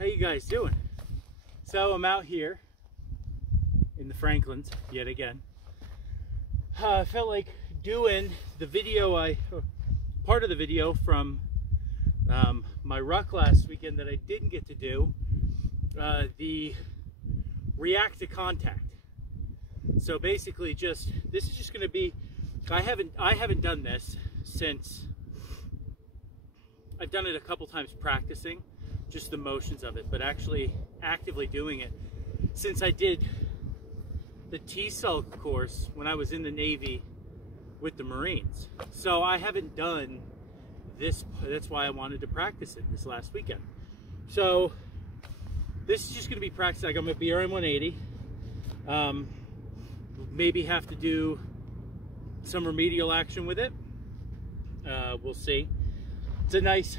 How you guys doing? So I'm out here in the Franklins yet again. I felt like doing the video, part of the video from my ruck last weekend that I didn't get to do, the react to contact. So basically this is just going to be, I haven't done this since, I've done it a couple times practicing, just the motions of it, but actually actively doing it since I did the T-Cell course when I was in the Navy with the Marines. So I haven't done this, that's why I wanted to practice it this last weekend. So this is just going to be practice. I got my BRM 180. Maybe have to do some remedial action with it. We'll see. It's a nice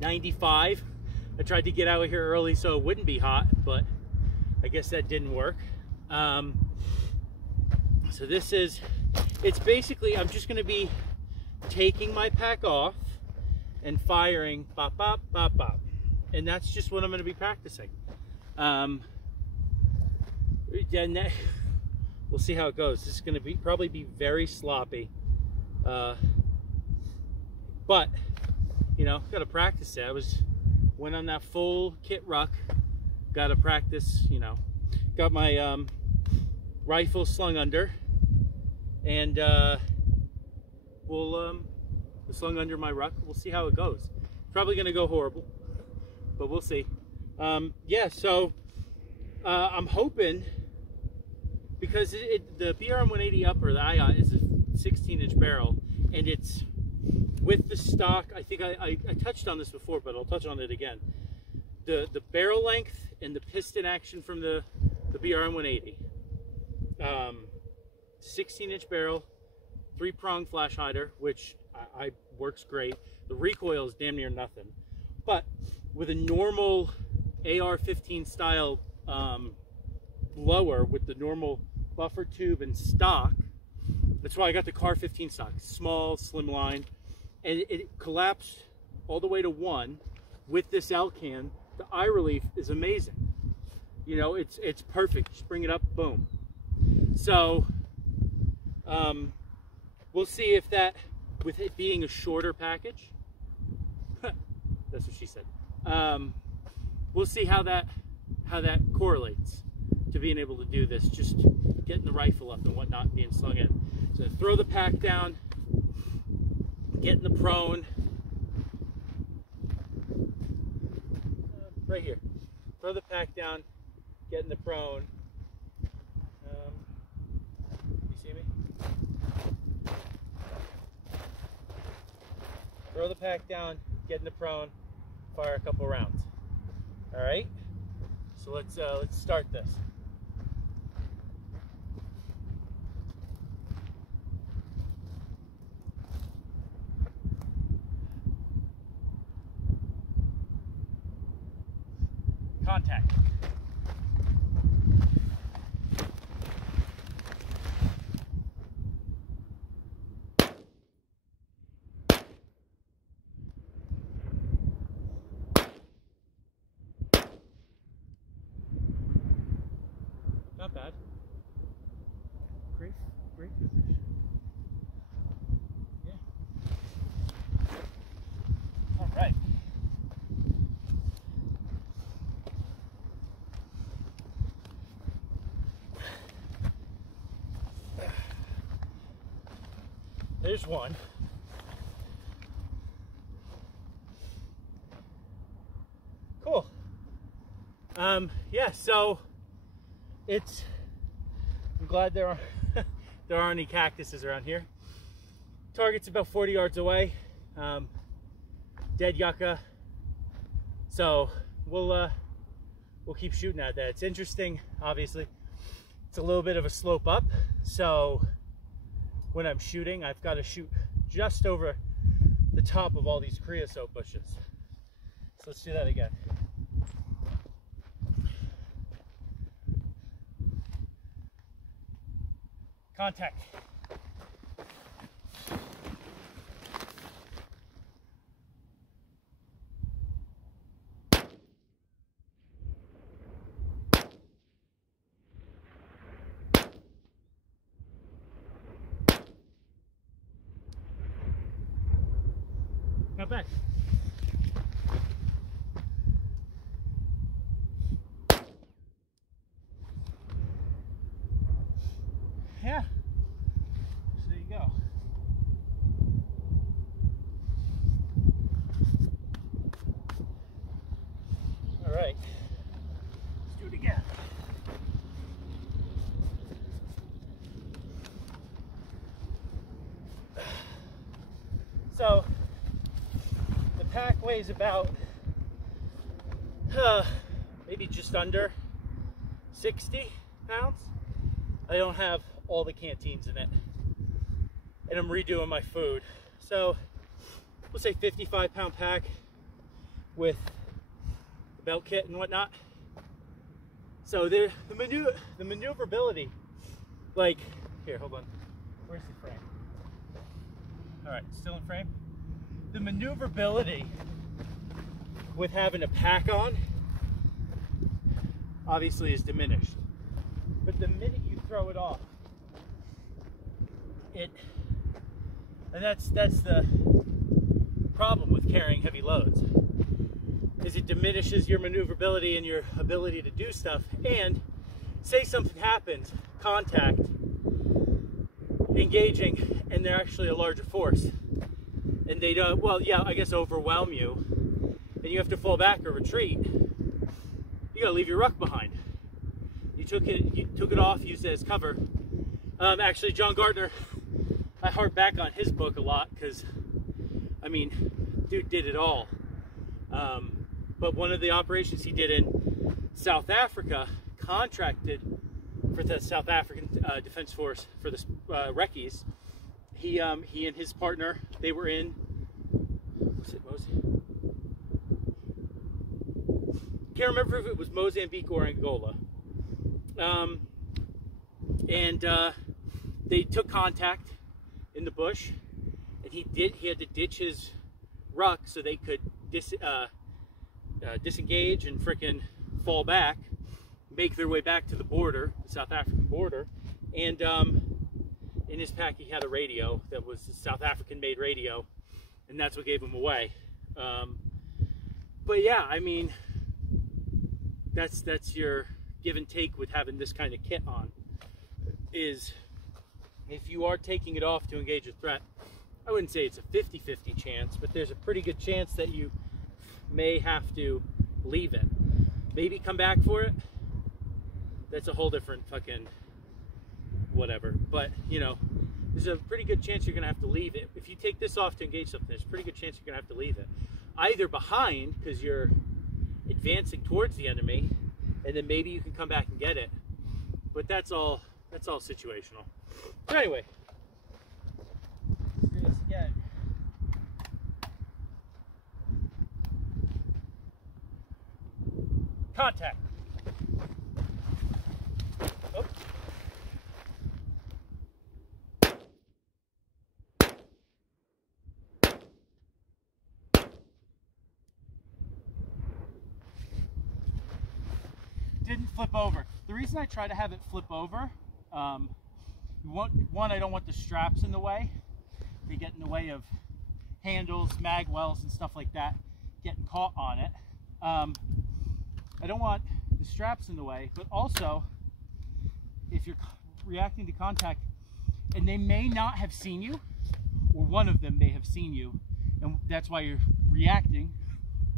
95. I tried to get out of here early so it wouldn't be hot, but I guess that didn't work. So this is, it's basically, I'm just going to be taking my pack off and firing bop, bop, bop, bop. And that's just what I'm going to be practicing. Then we'll see how it goes. This is going to probably be very sloppy. But, you know, got to practice it. Went on that full kit ruck. Got to practice, you know. Got my rifle slung under. And we'll slung under my ruck. We'll see how it goes. Probably going to go horrible, but we'll see. Yeah, so I'm hoping, because the BRM 180 upper, the alot, is a 16-inch barrel, and it's with the stock. I think I touched on this before, but I'll touch on it again. The barrel length and the piston action from the BRM 180. 16-inch barrel, 3-prong flash hider, which I works great. The recoil is damn near nothing. But with a normal AR-15 style blower with the normal buffer tube and stock, that's why I got the Car 15 stock, small, slimline, and it collapsed all the way to 1 with this L-can. The eye relief is amazing. You know, it's perfect. Just bring it up, boom. So we'll see if that, with it being a shorter package, that's what she said. We'll see how that correlates to being able to do this, just getting the rifle up and whatnot, being slung in. So throw the pack down, get in the prone, right here. Throw the pack down, get in the prone. You see me? Throw the pack down, get in the prone, fire a couple rounds. All right. So let's start this. Contact. Not bad. Great position. Yeah. All right. There's one. Cool. Yeah, so I'm glad there aren't any cactuses around here. Target's about 40 yards away. Dead yucca. So we'll keep shooting at that. It's interesting, obviously. It's a little bit of a slope up, so when I'm shooting, I've got to shoot just over the top of all these creosote bushes. So let's do that again. Contact. not bad. Yeah, so there you go. All right, let's do it again. So the pack weighs about maybe just under 60 pounds. I don't have all the canteens in it, and I'm redoing my food. So we'll say 55-pound pack with the belt kit and whatnot. So the maneuverability, like, here, hold on. Where's the frame? All right, still in frame. The maneuverability with having a pack on obviously is diminished. But the minute you throw it off, and that's the problem with carrying heavy loads, is it diminishes your maneuverability and your ability to do stuff. And say something happens, contact, engaging, and they're actually a larger force, and they don't, well, yeah, I guess overwhelm you, and you have to fall back or retreat. You gotta leave your ruck behind. You took it off, used it as cover. Actually, John Gardner, I harp back on his book a lot because, I mean, dude did it all. But one of the operations he did in South Africa, contracted for the South African Defense Force for the recce's. He and his partner, they were in, can't remember if it was Mozambique or Angola. They took contact in the bush, and he had to ditch his ruck so they could disengage and frickin' fall back, make their way back to the border, the South African border. And in his pack he had a radio that was a South African made radio, and that's what gave him away. But yeah, I mean, that's your give and take with having this kind of kit on, is if you are taking it off to engage a threat, I wouldn't say it's a 50-50 chance, but there's a pretty good chance that you may have to leave it. Maybe come back for it. That's a whole different fucking whatever. But, you know, there's a pretty good chance you're going to have to leave it. If you take this off to engage something, there's a pretty good chance you're going to have to leave it. Either behind, because you're advancing towards the enemy, and then maybe you can come back and get it. But that's all situational. So anyway, let's do this again. Contact. Oh. Didn't flip over. The reason I try to have it flip over, one, I don't want the straps in the way. They get in the way of handles, mag wells, and stuff like that getting caught on it. I don't want the straps in the way, but also if you're reacting to contact and they may not have seen you, or one of them may have seen you, and that's why you're reacting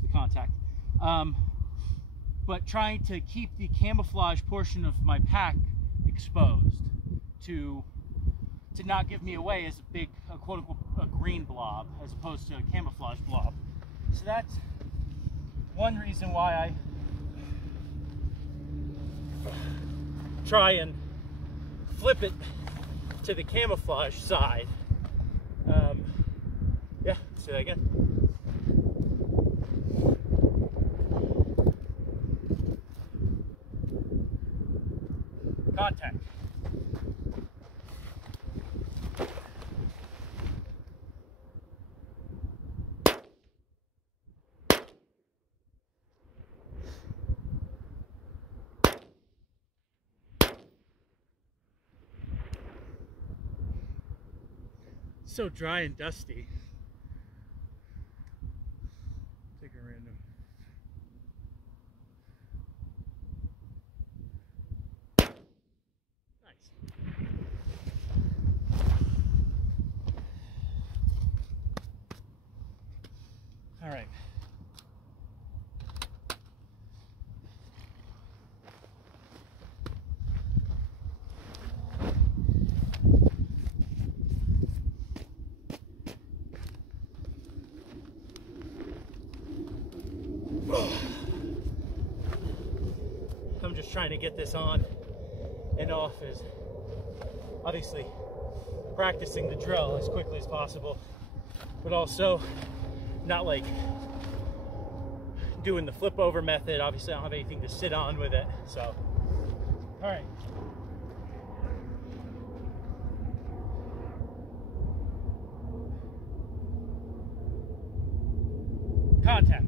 to the contact. But trying to keep the camouflage portion of my pack exposed to not give me away as a big, quote unquote, a green blob as opposed to a camouflage blob. So that's one reason why I try and flip it to the camouflage side. Yeah, let's do that again. Contact. So dry and dusty. just trying to get this on and off is obviously practicing the drill as quickly as possible, but also not like doing the flip over method. Obviously I don't have anything to sit on with it, so all right. Contact.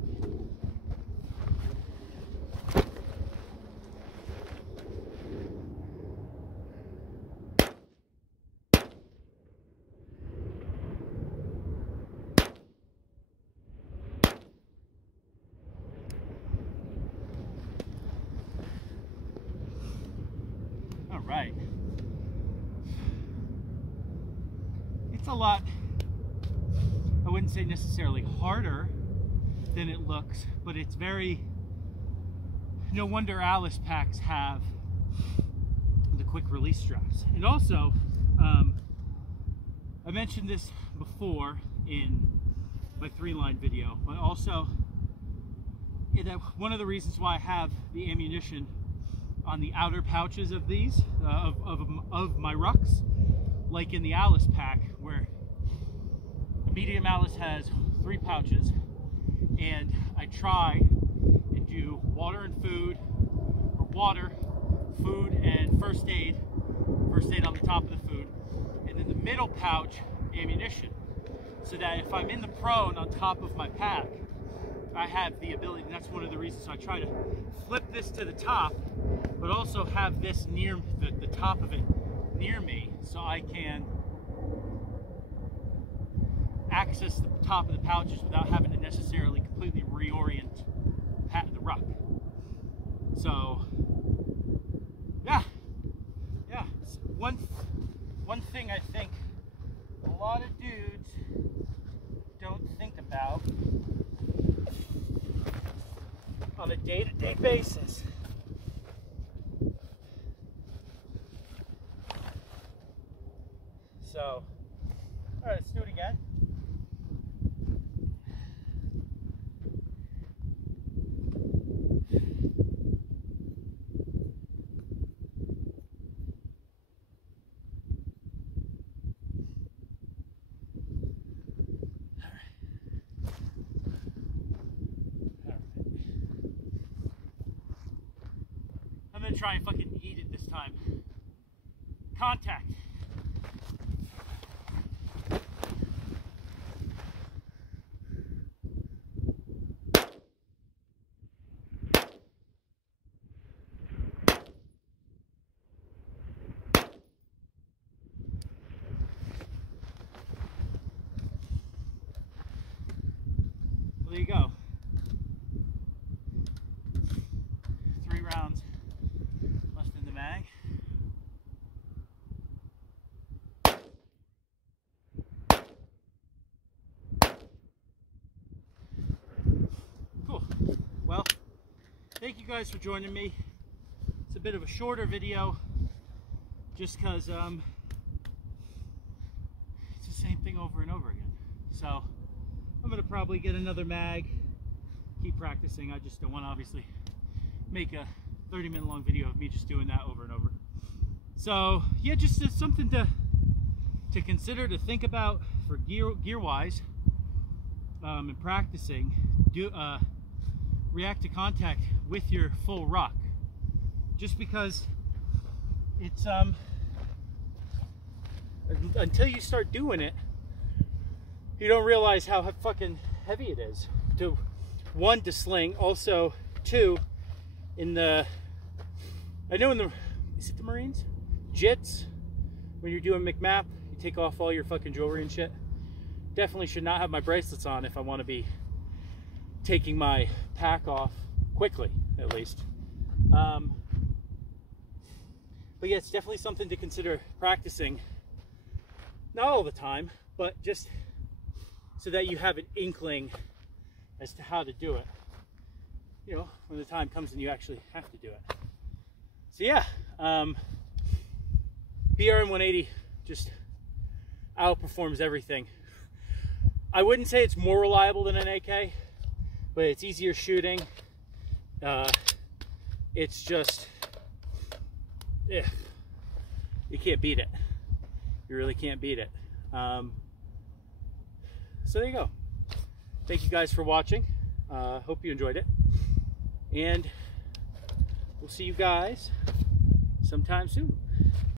All right. It's a lot, I wouldn't say necessarily harder than it looks, but it's very, no wonder Alice packs have the quick release straps. And also, I mentioned this before in my 3-line video, but also one of the reasons why I have the ammunition on the outer pouches of these, of my rucks, like in the Alice pack, where the medium Alice has 3 pouches, and I try and do water and food, or water, food, and first aid on the top of the food, and then the middle pouch, ammunition, so that if I'm in the prone on top of my pack, I have the ability, and that's one of the reasons I try to flip this to the top, but also have this near the top of it near me, so I can access the top of the pouches without having to necessarily completely reorient the ruck. So yeah. One thing I think a lot of dudes don't think about on a day-to-day basis . So, all right, let's do it again. I'm gonna try and fucking eat it this time. Contact. There you go. 3 rounds left in the mag. Cool. Well, thank you guys for joining me. It's a bit of a shorter video, just because it's the same thing over and over again. So I'm gonna probably get another mag, keep practicing. I just don't want to obviously make a 30-minute long video of me just doing that over and over. So yeah, just something to consider, to think about for gear wise, and practicing. React to contact with your full ruck, just because it's until you start doing it, you don't realize how fucking heavy it is. One, to sling, also 2, in the, I know in the, is it the Marines? JITs, when you're doing McMap, you take off all your fucking jewelry and shit. Definitely should not have my bracelets on if I want to be taking my pack off quickly, at least. But yeah, it's definitely something to consider practicing. Not all the time, but just so that you have an inkling as to how to do it, you know, when the time comes and you actually have to do it. So yeah, BRM 180 just outperforms everything. I wouldn't say it's more reliable than an AK, but it's easier shooting. It's just you can't beat it. You really can't beat it. So there you go. Thank you guys for watching. Hope you enjoyed it. And we'll see you guys sometime soon.